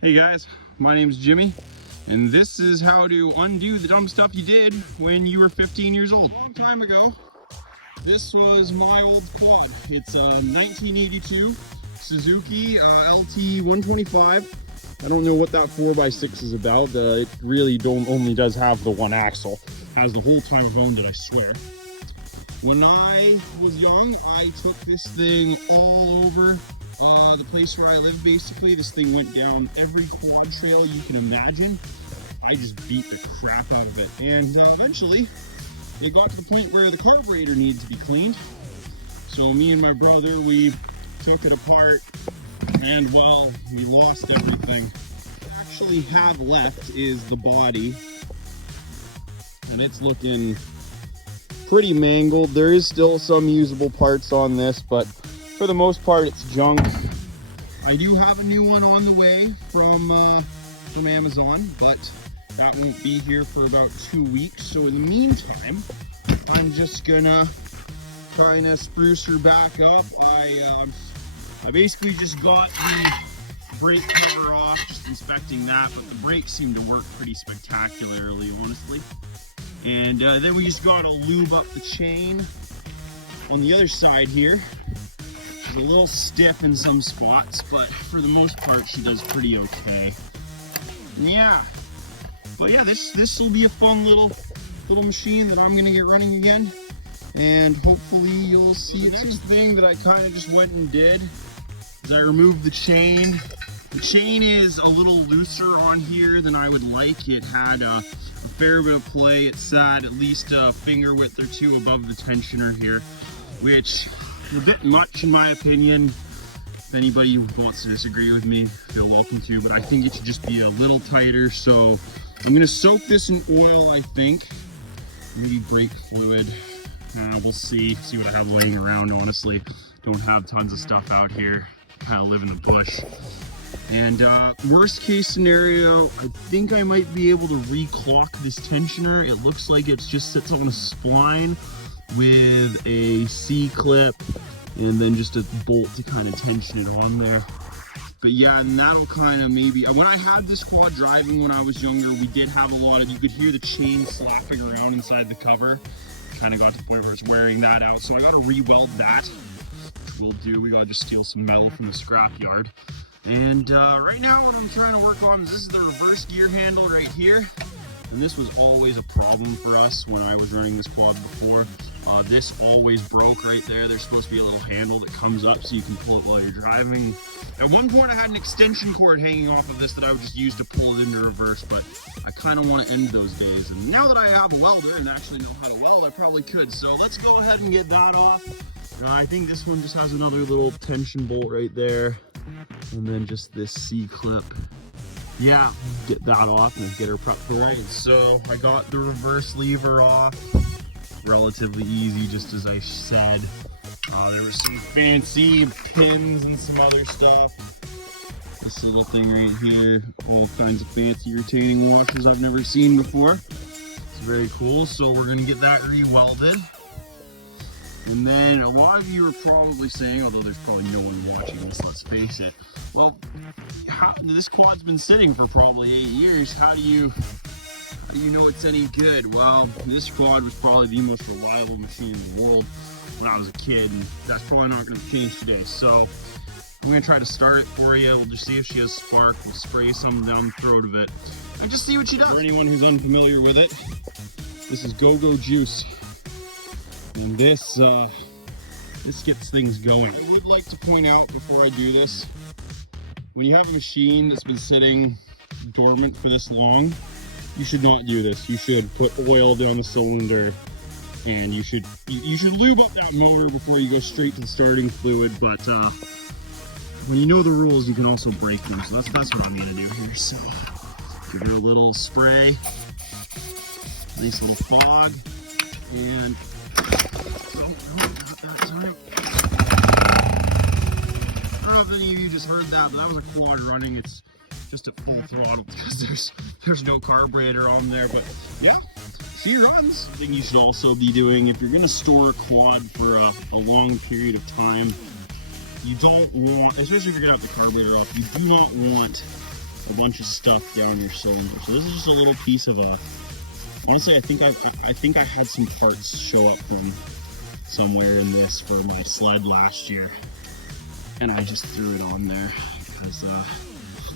Hey guys, my name's Jimmy, and this is how to undo the dumb stuff you did when you were 15 years old. A long time ago, this was my old quad. It's a 1982 Suzuki LT 125. I don't know what that 4x6 is about. It really only does have the one axle. Has the whole time I've owned it, I swear. When I was young, I took this thing all over the place where I live. Basically, this thing went down every quad trail you can imagine. I just beat the crap out of it, and eventually it got to the point where the carburetor needed to be cleaned. So me and my brother, we took it apart, and well, we lost everything. What I actually have left is the body, and it's looking pretty mangled. There is still some usable parts on this, but for the most part, it's junk. I do have a new one on the way from Amazon, but that won't be here for about 2 weeks. So in the meantime, I'm just gonna try and spruce her back up. I basically just got the brake cover off, just inspecting that, but the brakes seem to work pretty spectacularly, honestly. And then we just gotta lube up the chain on the other side here. She's a little stiff in some spots, but for the most part, she does pretty okay. Yeah, but yeah, this will be a fun little machine that I'm gonna get running again, and hopefully you'll see it. The next thing that I kind of just went and did is I removed the chain. The chain is a little looser on here than I would like. It had a fair bit of play. It sat at least a finger width or two above the tensioner here, which a bit much in my opinion. If anybody wants to disagree with me, feel welcome to, but I think it should just be a little tighter. So I'm gonna soak this in oil, I think. Maybe brake fluid. We'll see what I have laying around, honestly. Don't have tons of stuff out here. Kind of live in the bush. And worst case scenario, I think I might be able to reclock this tensioner. It looks like it just sits on a spline with a C-clip and then just a bolt to kind of tension it on there. But yeah, and that'll kind of maybe, when I had this quad driving when I was younger, we did have a lot of, you could hear the chain slapping around inside the cover. Kind of got to the point where it's wearing that out, so I got to re-weld that, which we'll do. We got to just steal some metal from the scrap yard. And right now what I'm trying to work on is this is the reverse gear handle right here. And this was always a problem for us when I was running this quad before. This always broke right there. There's supposed to be a little handle that comes up so you can pull it while you're driving. At one point I had an extension cord hanging off of this that I would just use to pull it into reverse, but I kind of want to end those days. And now that I have a welder and actually know how to weld, I probably could. So let's go ahead and get that off. I think this one just has another little tension bolt right there. And then just this C-clip. Yeah, get that off and get her prepped for it. So I got the reverse lever off. Relatively easy, just as I said. There was some fancy pins and some other stuff. This little thing right here, all kinds of fancy retaining washers I've never seen before. It's very cool. So we're gonna get that re-welded. And then a lot of you are probably saying, although there's probably no one watching this, let's face it, well, this quad's been sitting for probably 8 years. How do you know it's any good? Well, this quad was probably the most reliable machine in the world when I was a kid, and that's probably not going to change today. So I'm going to try to start it for you. We'll just see if she has spark. We'll spray some down the throat of it and just see what she does. For anyone who's unfamiliar with it, this is Go-Go Juice. And this gets things going. I would like to point out before I do this, when you have a machine that's been sitting dormant for this long, you should not do this. You should put oil down the cylinder, and you should lube up that motor before you go straight to the starting fluid. But when you know the rules, you can also break them. So that's what I'm gonna do here. So give her a little spray, nice little fog, and not that time. I don't know if any of you just heard that, but that was a quad running. It's just at full throttle because there's no carburetor on there. But yeah, she runs. The thing you should also be doing if you're going to store a quad for a long period of time, you don't want, especially if you're going to have the carburetor off, you do not want a bunch of stuff down your cylinder. So this is just a little piece of honestly, I think I had some parts show up from somewhere in this for my sled last year, and I just threw it on there because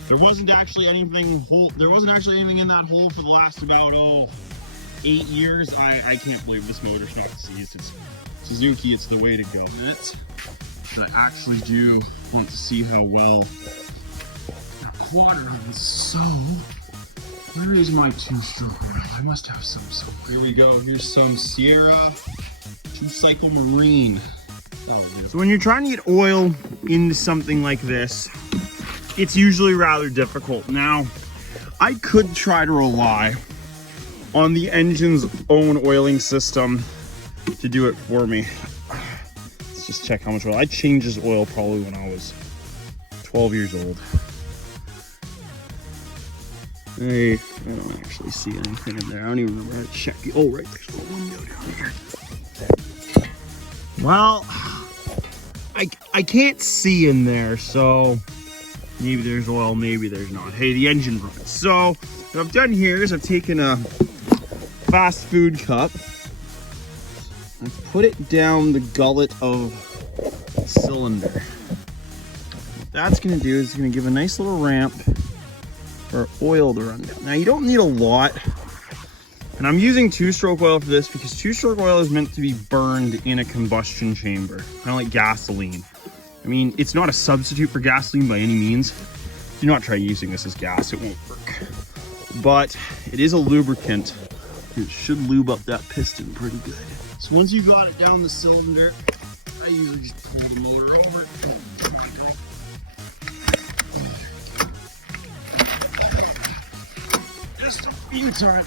there wasn't actually anything in that hole for the last about 8 years. I can't believe this motor's not seized. It's Suzuki, it's the way to go. I actually do want to see how well the quad runs. So, where is my 2-stroke oil? I must have some somewhere. Here we go. Here's some Sierra 2-cycle Marine. So when you're trying to get oil into something like this, it's usually rather difficult. Now, I could try to rely on the engine's own oiling system to do it for me. Let's just check how much oil. I changed this oil probably when I was 12 years old. I don't actually see anything in there. I don't even remember how to check it. Oh, right, there's a window down here. Well, I can't see in there, so maybe there's oil, maybe there's not. Hey, the engine runs. So what I've done here is I've taken a fast food cup. I've put it down the gullet of the cylinder. What that's gonna do is it's gonna give a nice little ramp for oil to run down. Now you don't need a lot, and I'm using 2-stroke oil for this because 2-stroke oil is meant to be burned in a combustion chamber, kind of like gasoline. I mean, it's not a substitute for gasoline by any means. Do not try using this as gas, it won't work. But it is a lubricant. It should lube up that piston pretty good. So once you got it down the cylinder, I usually just pull the motor over. Just a few times.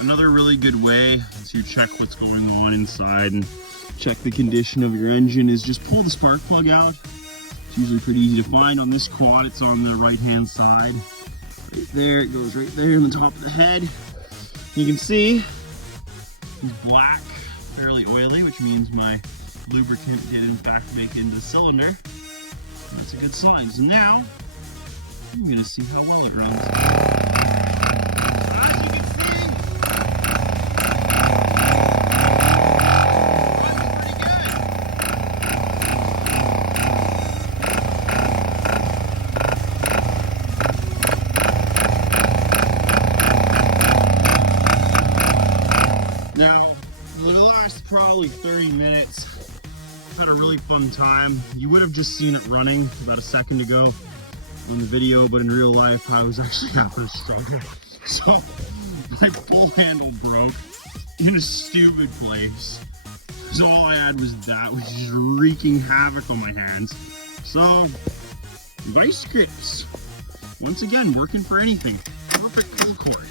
Another really good way to check what's going on inside and check the condition of your engine is just pull the spark plug out. It's usually pretty easy to find. On this quad, it's on the right-hand side. Right there, it goes right there on the top of the head. You can see it's black, fairly oily, which means my lubricant did in fact make it into the cylinder. That's a good sign. So now, I'm gonna see how well it runs. As you can see, now, for the last probably 30 minutes, I've had a really fun time. You would have just seen it running about a second ago on the video, but in real life, I was actually having a struggle. So, my pull handle broke in a stupid place. So all I had was that, which is wreaking havoc on my hands. So, vice grips. Once again, working for anything. Perfect pull cord.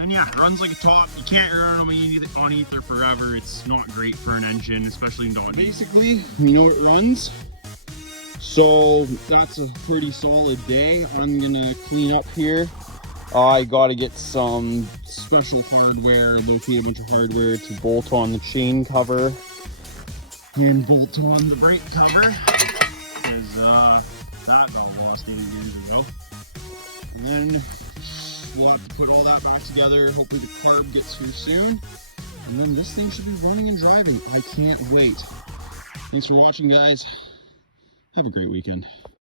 And yeah, it runs like a top. You can't run on ether forever. It's not great for an engine, especially in dog. Basically, we know it runs. So that's a pretty solid day. I'm gonna clean up here. I gotta get some special hardware, locate a bunch of hardware to bolt on the chain cover and bolt on the brake cover. Because that about lost 8 years ago. And then we'll have to put all that back together. Hopefully the carb gets here soon. And then this thing should be running and driving. I can't wait. Thanks for watching, guys. Have a great weekend.